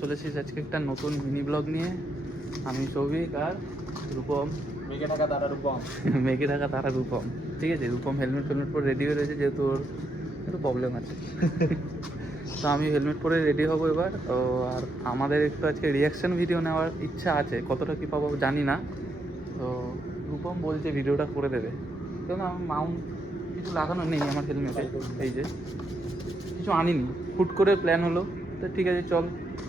চলে এসেছি আজকে একটা নতুন মিনি ব্লগ নিয়ে। আমি সৌভিক আর রূপম, মেঘে ঢাকা তারা রূপম। মেঘে ঢাকা তারা রূপম। ঠিক আছে, রূপম হেলমেট পরে রেডি হয়ে রয়েছে, যেহেতু ওর একটু প্রবলেম আছে। তো আমি হেলমেট পরে রেডি হবো এবার। তো আর আমাদের একটু আজকে রিয়াকশান ভিডিও নেওয়ার ইচ্ছা আছে, কতটা কী পাবো জানি না। তো রূপম বলছে ভিডিওটা করে দেবে, কেন আমার মাউন্ট কিছু লাগানো নেই আমার হেলমেটে, এই যে কিছু আনিনি, হুট করে প্ল্যান হলো। তো ঠিক আছে, চল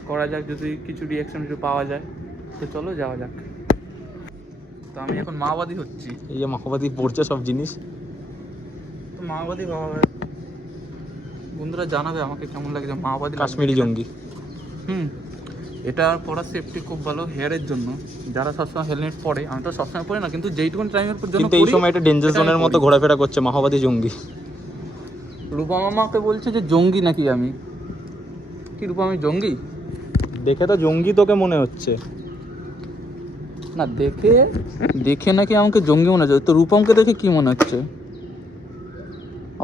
করা যাক, যদি কিছু রিয়াকশন ভিডিও পাওয়া যায়। তো চলো যাওয়া যাক। তো আমি এখন মাওবাদী হচ্ছি। এই যে মাওবাদী পড়ছে সব জিনিস। তো মাওবাদী বন্ধুরা জানাবে আমাকে কেমন লাগে যে মাওবাদী কাশ্মীরি জঙ্গি। এটা পড়ার সেফটি খুব ভালো হেয়ারের জন্য। যারা সবসময় হেলমেট পরে, আমি তো সবসময় পরি না, কিন্তু যেইটুকুন টাইমের জন্য কিন্তু এই সময় এটা ডেঞ্জার জোনের মতো ঘোরাফেরা করছে মাওবাদী জঙ্গি। রূপম আমাকে বলছে যে জঙ্গি নাকি আমি। কি রূপম, আমি জঙ্গি? দেখে তো জঙ্গি তোকে মনে হচ্ছে না, দেখে নাকি আমাকে জঙ্গি মনে হচ্ছে। তো রূপমকে দেখে কি মনে হচ্ছে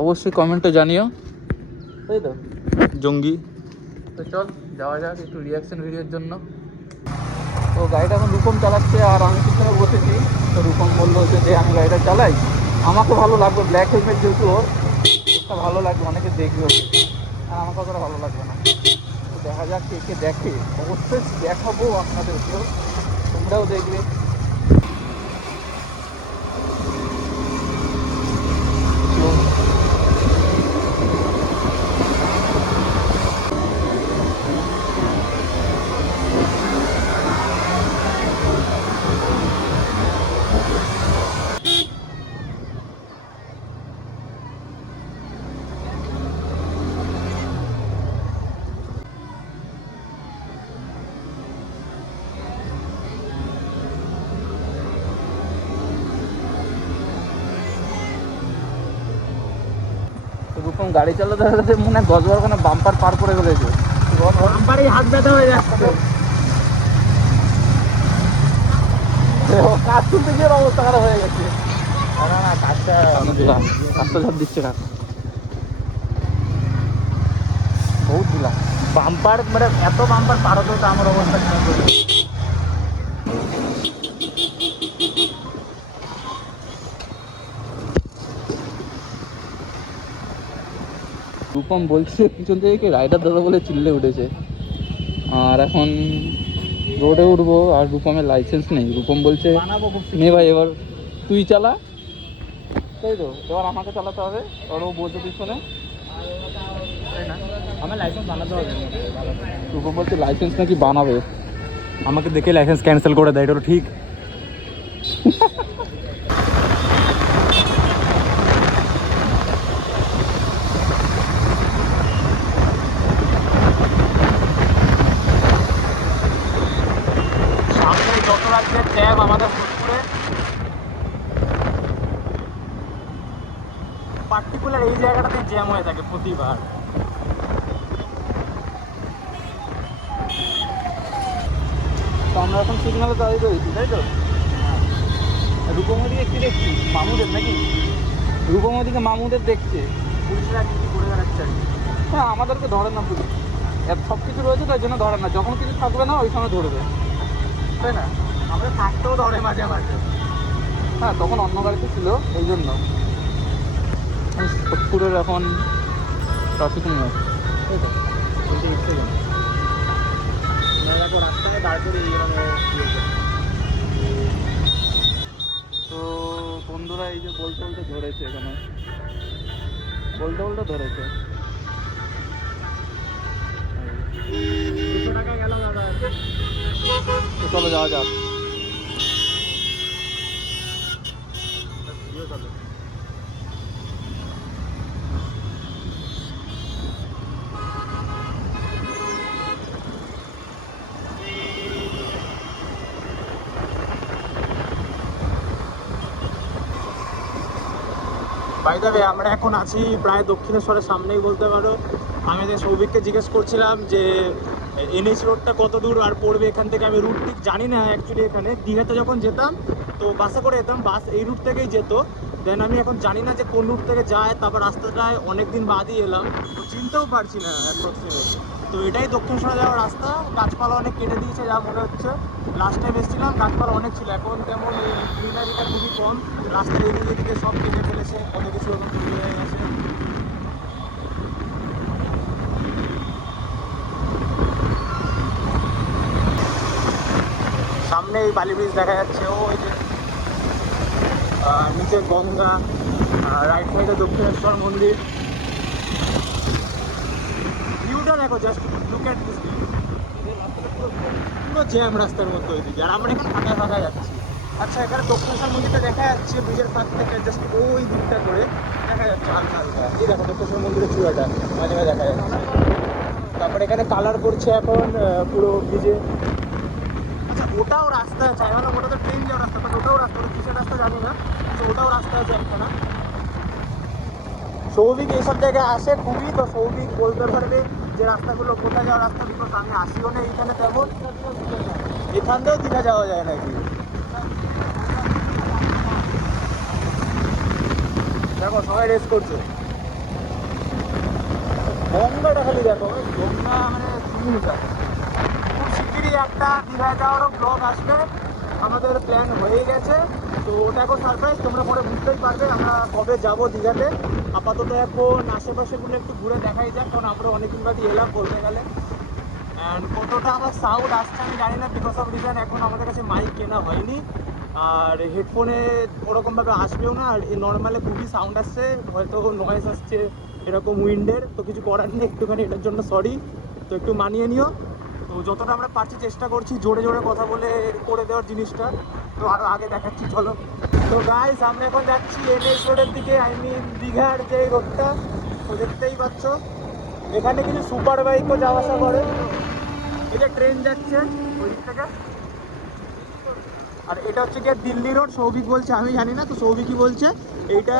অবশ্যই কমেন্টে জানিও, তাই তো? জঙ্গি। তো চল যাওয়া যাক একটু রিয়াকশন ভিডিওর জন্য। তো গাড়িটা এখন রূপম চালাচ্ছে আর আমি পিছনে বসেছি। তো রূপম বললো যে আমি গাড়িটা চালাই, আমাকে ভালো লাগবে, ব্ল্যাক হেলমেট যেহেতু ওর, একটা ভালো লাগবে, অনেকে দেখবে ওকে, আর আমাকে অতটা ভালো লাগবে না। তো দেখা যাক কে কে দেখে, অবশ্যই দেখাবো আপনাদেরকেও, তোমরাও দেখবে। রূপম গাড়ি চালাতে চালাতে মনে হয় 10-12খানা বাম্পার পার করে ফেলেছে। বাম্পারে হাত ব্যথা হয়ে যাচ্ছে। কাজ তুলতে গিয়ে অবস্থা খারাপ হয়ে গেছে। না কাজটা ঝাপ দিচ্ছে কাজ, বহুত দিলাম। বাম্পার, মানে এত বাম্পার পার হতো তো আমার অবস্থা খারাপ হয়ে যেত। রূপম বলছে পিছন থেকে রাইডার দাদা বলে চিল্লে উঠেছে। আর এখন রোডে উঠবো, আর রূপমের লাইসেন্স নেই। রূপম বলছে নে ভাই এবার তুই চালা, তাই তো? এবার আমাকে চালাতে হবে, আর ও বলছে পিছনে, তাই না? আমার লাইসেন্স বানাতে হবে। রূপম বলছে লাইসেন্স নাকি বানাবে। আমাকে দেখে লাইসেন্স ক্যান্সেল করে দেয়, এটা ঠিক? সামনে যত রাজ্যের ট্যাব আমাদের ফুটপুরে, পার্টিকুলার এই জায়গাটাতে জ্যাম হয়ে থাকে প্রতিবার। তো আমরা এখন সিগনালে দাঁড়িয়ে রয়েছি, তাই তো? রূপম ওদিকে কি দেখছি, মামুদের নাকি? রূপম ওদিকে মামুদের দেখছে, পুলিশরা কি করে বেড়াচ্ছে আর কি। হ্যাঁ আমাদেরকে ধরে না পুলিশ, সব কিছু রয়েছে তাই জন্য ধরে না, যখন কিছু থাকবে না ওই সময় ধরবে, তাই না? আমরা থাকতেও ধরে মাঝে মাঝে। হ্যাঁ তখন অন্য গাড়িতে ছিল এই জন্য। সোদপুরের এখন ট্রাফিক নিয়ে, তাই তো? বলতে ইচ্ছে কেন দেখো রাস্তায় দাঁড় করে এইভাবে তো বন্ধুরা এই যে বলতে বলতে ধরেছে, এখানে বলতে বলতে ধরেছে। 200 টাকা গেল দাদা। তো চলো যাওয়া যাক। বাই দ্য ওয়ে, আমরা এখন আছি প্রায় দক্ষিণেশ্বরের সামনেই বলতে পারো। আমি যে সৌভিককে জিজ্ঞেস করছিলাম যে এনএইচ রোডটা কত দূর আর পড়বে এখান থেকে। আমি রুট ঠিক জানি না অ্যাকচুয়ালি। এখানে দীঘাতে যখন যেতাম তো বাসে করে যেতাম, বাস এই রুট থেকেই যেত। দেন আমি এখন জানি না যে কোন রুট থেকে যায়, তারপর রাস্তাটায় অনেকদিন বাদই এলাম, তো চিনতেও পারছি না অ্যাপ্রক্সিমেটলি। তো এটাই দক্ষিণেশ্বরে যাওয়ার রাস্তা। গাছপালা অনেক কেটে দিয়েছে যা মনে হচ্ছে। লাস্ট টাইম এসেছিলাম গাছপালা অনেক ছিল, এখন তেমন এই গ্রিনারিটা খুবই কম। রাস্তার এদিকে এদিকে সব কেটে ফেলেছে, কত কিছু এখন তৈরি হয়ে গেছে। সামনে এই বালি ব্রিজ দেখা যাচ্ছে, ওই যে নিচে গঙ্গা, রাইট সাইডে দক্ষিণেশ্বর মন্দির। ভিউটা দেখো, just look at this view. পুরো জ্যাম রাস্তার মধ্যে ওইদিকে, আর আমরা এখানে ফাঁকায় ফাঁকায় যাচ্ছি। আচ্ছা, এখানে দক্ষিণেশ্বর মন্দিরটা দেখা যাচ্ছে ব্রিজের ফাঁক থেকে, জাস্ট ওই দিকটা করে দেখা যাচ্ছে হালকা হালকা। এই দেখো দক্ষিণেশ্বর মন্দিরের চূড়াটা মাঝে মাঝে দেখা যাচ্ছে। তারপরে এখানে কালার করছে এখন পুরো ব্রিজে। আচ্ছা, ওটাও রাস্তা আছে, আমি ভাবলাম ওটা তো ট্রেন যাওয়ার রাস্তা, বাট ওটাও রাস্তা, ওটা কিসের রাস্তা জানি না। তো ওটাও রাস্তা আছে একখানা। সৌভিক এইসব জায়গায় আসে খুবই, তো সৌভিক বলতে পারবে যে রাস্তাগুলো কোথায় যাওয়ার রাস্তা, বিকজ আমি আসিও না এইখানে তেমন। এখান থেকেও দীঘা যাওয়া যায় নাকি? দেখো সবাই রেস করছে। গঙ্গাটা খালি দেখো, গঙ্গা মানে সুন্দর। খুব শিগগিরই একটা দীঘায় যাওয়ারও ব্লগ আসবে, আমাদের প্ল্যান হয়ে গেছে। তো ওটা এখন সারপ্রাইজ, তোমরা পরে বুঝতেই পারবে আমরা কবে যাব দীঘাতে। আপাতত এখন আশেপাশেগুলো একটু ঘুরে দেখাই যাক, কারণ আমরা অনেকদিন বাদই এলাম বলতে গেলে। অ্যান্ড কতটা আমার সাউন্ড আসছে আমি জানি না, বিকজ অফ রিজন এখন আমাদের কাছে মাইক কেনা হয়নি, আর হেডফোনে ওরকমভাবে আসবেও না। আর নর্মালে খুবই সাউন্ড আসছে, হয়তো নয়েজ আসছে এরকম উইন্ডের, তো কিছু করার নেই, একটুখানি এটার জন্য সরি। তো একটু মানিয়ে নিও। তো যতটা আমরা পারছি চেষ্টা করছি জোরে জোরে কথা বলে করে দেওয়ার জিনিসটা। তো আরও আগে দেখাচ্ছি চলো। তো গাইস, আমরা এখন যাচ্ছি এনএইচ রোডের দিকে, আই মিন দীঘার যে রোডটা, তো দেখতেই পাচ্ছ এখানে কিছু সুপার বাইকও যাওয়া আসা করে। এই যে ট্রেন যাচ্ছে ওই দিক থেকে, আর এটা হচ্ছে গিয়ে দিল্লি রোড। সৌভিক বলছে, আমি জানি না, তো সৌভিকই বলছে এইটা।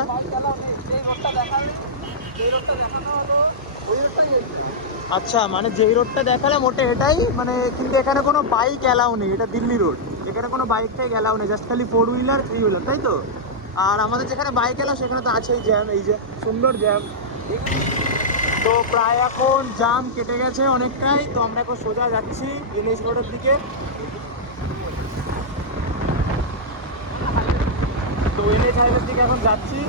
আচ্ছা, মানে যেই রোডটা দেখালাম ওটা এটাই মানে, কিন্তু এখানে কোনো বাইক অ্যালাউ নেই, এটা দিল্লি রোড। এখানে কোনো বাইক টাইক অ্যালাউ নেই, জাস্ট খালি 4 হুইলার 3 হুইলার, তাই তো? আর আমাদের যেখানে বাইক অ্যালাউ সেখানে তো আছেই জ্যাম, এই যে সুন্দর জ্যাম। তো প্রায় এখন জাম কেটে গেছে অনেকটাই, তো আমরা এখন সোজা যাচ্ছি এনএইচ রোডের দিকে। তো এনএইচ হাইওয়ের দিকে এখন যাচ্ছি।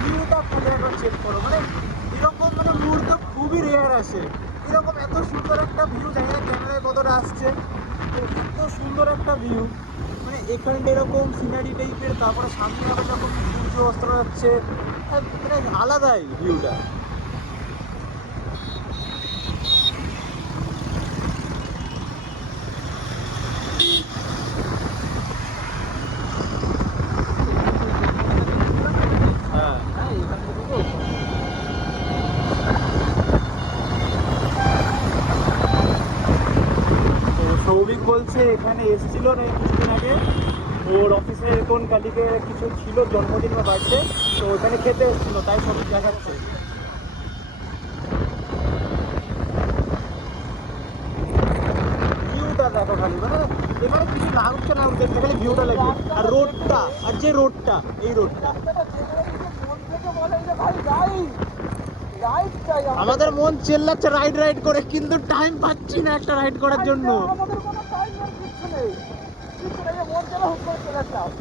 ভিউটা খালি একবার চেক করো, মানে এরকম মানে মুহূর্ত খুবই রেয়ার আসে। এরকম এত সুন্দর একটা ভিউ, জানি না ক্যামেরায় কতটা আসছে, তো এত সুন্দর একটা ভিউ। মানে এখানটা এরকম সিনারি টাইপের, তারপরে সামনে আবার যখন সূর্য অস্ত যাচ্ছে, মানে আলাদাই ভিউটা। হ্যাঁ, তো সৌভিক বলছে এখানে এসেছিল না কিছুদিন আগে, ওর অফিসে কোন কালিকে কিছু ছিল জন্মদিন বা বার্থডে, তো ওখানে খেতে এসেছিল, তাই সৌভিক দেখাচ্ছে। ভিউটা দেখো খালি, মানে এখানে কিছু না উঠছে না উঠছে, খালি ভিউটা লাগে। আর রোডটা, আর যে রোডটা, এই রোডটা আমাদের মন চেল্লাচ্ছে রাইড রাইড করে, কিন্তু টাইম পাচ্ছি না একটা রাইড করার জন্য।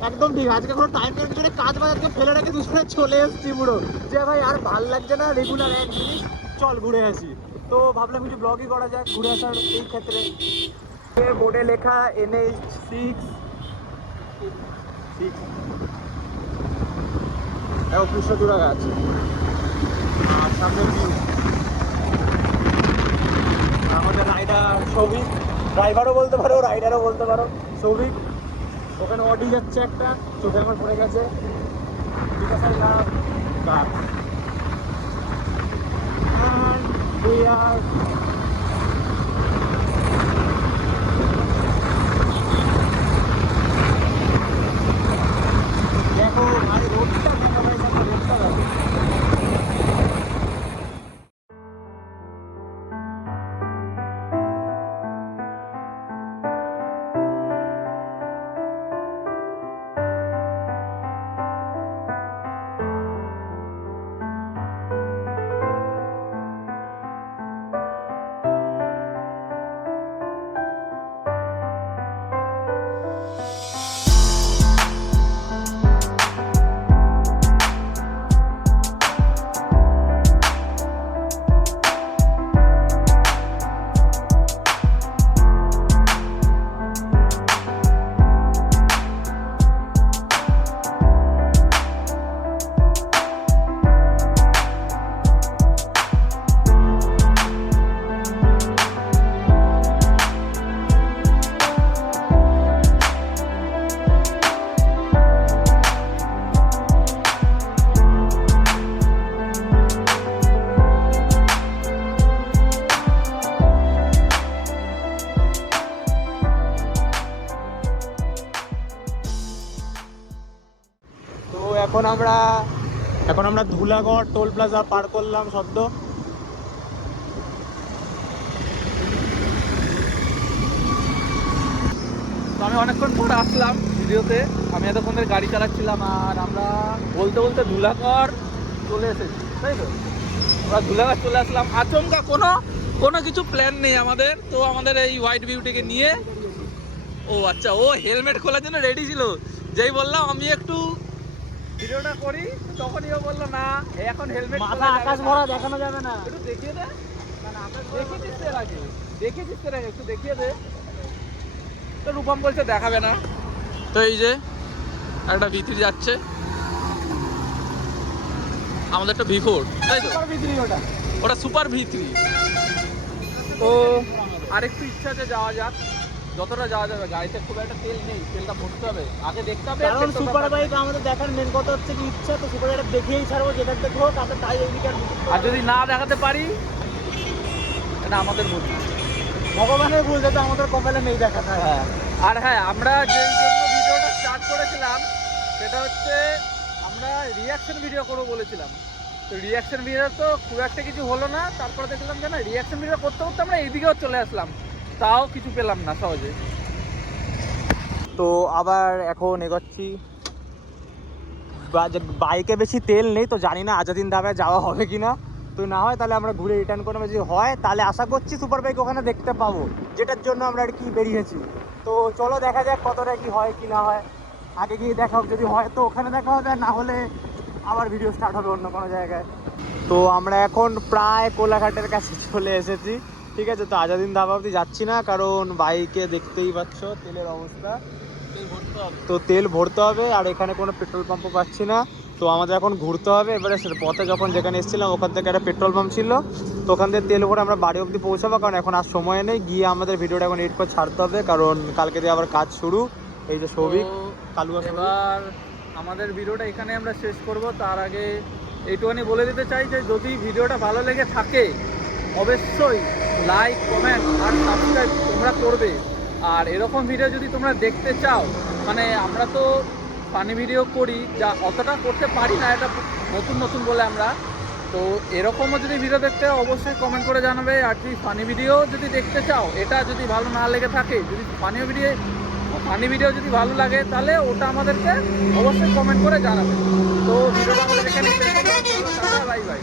একদম ঠিক, আজকে কোনো টাইম নেই, পিছনে কাজ বাজ আজকে ফেলে রেখে দুজনে চলে এসেছি পুরো, যে ভাই আর ভাল লাগছে না রেগুলার এক জিনিস, চল ঘুরে আসি। তো ভাবলাম কিছু ব্লগই করা যাক ঘুরে আসার এই ক্ষেত্রে। বোর্ডে লেখা NH6 দেখো কৃষ্ণচূড়া গাছ, আর সামনে ভিউ। আমাদের রাইডার সৌভিক, ড্রাইভারও বলতে পারো রাইডারও বলতে পারো, সৌভিক। ওখানে অডি যাচ্ছে একটা, চোখে আমার পড়ে গেছে, গাছ। And we are দেখো ভাই রোডটা দেখো ভাই, সামনে রোডটা দেখো। এখন আমরা ধুলাগড় টোল প্লাজা পার করলাম সদ্য। তো আমি অনেকক্ষণ পরে আসলাম ভিডিওতে। আমি এতক্ষণ ধরে গাড়ি চালাচ্ছিলাম আর আমরা বলতে বলতে ধুলাগড় চলে এসেছি, তাই তো? আমরা ধুলাগড় চলে আসলাম আচমকা, কোনো কিছু প্ল্যান নেই আমাদের। তো আমাদের এই হোয়াইট বিউটিকে নিয়ে, ও আচ্ছা, ও হেলমেট খোলার জন্য রেডি ছিল। যেই বললাম আমি একটু ভিডিওটা করি, তখনই ও বললো না এখন হেলমেট মাথা আকাশ ভরা দেখানো যাবে না। একটু দেখিয়ে দে, দেখেছিস এর আগে, দেখেছিস এর আগে, একটু দেখিয়ে দে। তো রূপম বলছে দেখাবে না। তো এই যে একটা ভিতরি যাচ্ছে, আমাদের একটা V4, তাই তো? ওটা সুপার V3। তো আরেকটু ইচ্ছা আছে যাওয়া যাক, যতটা যাওয়া যাবে। গাড়িতে খুব একটা তেল নেই, তেলটা ভরতে হবে, আগে দেখতে হবে। কারণ সুপার বাইক আমাদের দেখার মেন কথা হচ্ছে কি ইচ্ছা, তো সুপার বাইকটা দেখেই ছাড়বো, যেটা দেখবো তাতে তাই এইদিকে। আর যদি না দেখাতে পারি এটা আমাদের ভুল, ভগবানের ভুল, যাতে আমাদের কপালে নেই দেখাটা। হ্যাঁ। আর হ্যাঁ, আমরা যেই জন্য ভিডিওটা স্টার্ট করেছিলাম সেটা হচ্ছে আমরা রিয়াকশন ভিডিও করবো বলেছিলাম। তো রিয়াকশন ভিডিও তো খুব একটা কিছু হলো না। তারপরে দেখলাম যে না, রিয়াকশন ভিডিও করতে করতে আমরা এইদিকেও চলে আসলাম, তাও কিছু পেলাম না সহজে। তো আবার এখন এগোচ্ছি। বাইকে বেশি তেল নেই, তো জানি না আজাদিন ধাবায় যাওয়া হবে কি না। তো না হয় তাহলে আমরা ঘুরে রিটার্ন করবো, যদি হয় তাহলে আশা করছি সুপার বাইক ওখানে দেখতে পাবো, যেটার জন্য আমরা আর কি বেরিয়েছি। তো চলো দেখা যাক কতটা কি হয় কি না হয়। আগে গিয়ে দেখা হোক, যদি হয় তো ওখানে দেখা হবে, আর না হলে আবার ভিডিও স্টার্ট হবে অন্য কোনো জায়গায়। তো আমরা এখন প্রায় কোলাঘাটের কাছে চলে এসেছি, ঠিক আছে? তো আজাদিন ধাবা অবধি যাচ্ছি না, কারণ বাইকে দেখতেই পাচ্ছ তেলের অবস্থা। তো তেল ভরতে হবে, আর এখানে কোনো পেট্রোল পাম্পও পাচ্ছি না। তো আমাদের এখন ঘুরতে হবে। এবারে পথে যখন যেখানে এসেছিলাম ওখান থেকে একটা পেট্রোল পাম্প ছিল, তো ওখান থেকে তেল ভরে আমরা বাড়ি অবধি পৌঁছাবো, কারণ এখন আর সময় নেই। গিয়ে আমাদের ভিডিওটা এখন এডিট করে ছাড়তে হবে, কারণ কালকে দিয়ে আবার কাজ শুরু। এই যে সৌভিক, কালুয়া। এবার আমাদের ভিডিওটা এখানে আমরা শেষ করব। তার আগে এইটুখানি বলে দিতে চাই যে যদি ভিডিওটা ভালো লেগে থাকে অবশ্যই লাইক, কমেন্ট আর সাবস্ক্রাইব তোমরা করবে। আর এরকম ভিডিও যদি তোমরা দেখতে চাও, মানে আমরা তো ফানি ভিডিও করি, যা অতটা করতে পারি না, এটা নতুন বলে আমরা। তো এরকমও যদি ভিডিও দেখতে হয় অবশ্যই কমেন্ট করে জানাবে। আর যদি ফানি ভিডিও যদি দেখতে চাও, এটা যদি ভালো না লেগে থাকে, যদি ফানি ভিডিও যদি ভালো লাগে, তাহলে ওটা আমাদেরকে অবশ্যই কমেন্ট করে জানাবে। তো ভিডিওটা আমাদের এখানে শেষ হলো। Bye bye.